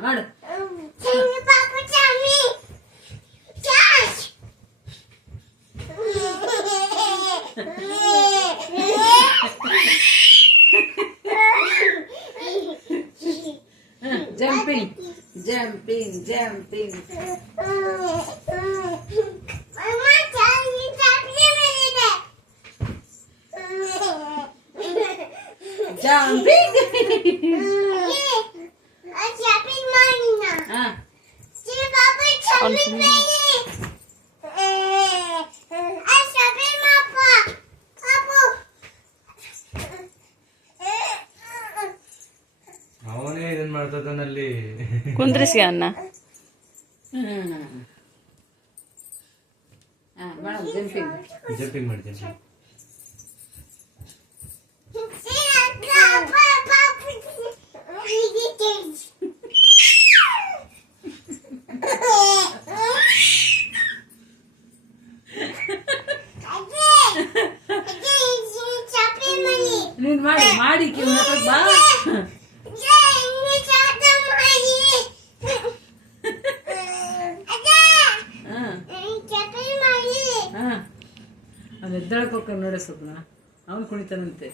ಮಾಡು jumping jumping jumping jumping ಅವನೇ ಇದನ್ ಮಾಡ್ತದಲ್ಲಿ ಕುಂದ್ರಿಸಿ ಅನ್ನ jumping ಜಂಪಿಂಗ್ ಮಾಡ್ತೀನಿ ನೀನ್ ಮಾಡಿ ಬಾ ಅದು ಎದ್ದಾಳಕ್ಕೆ ಹೋಗ್ತಾನೆ ನೋಡಿ ಸ್ವಪ್ನ ಅವನು ಕುಣಿತಾನಂತೆ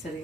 ಸರಿ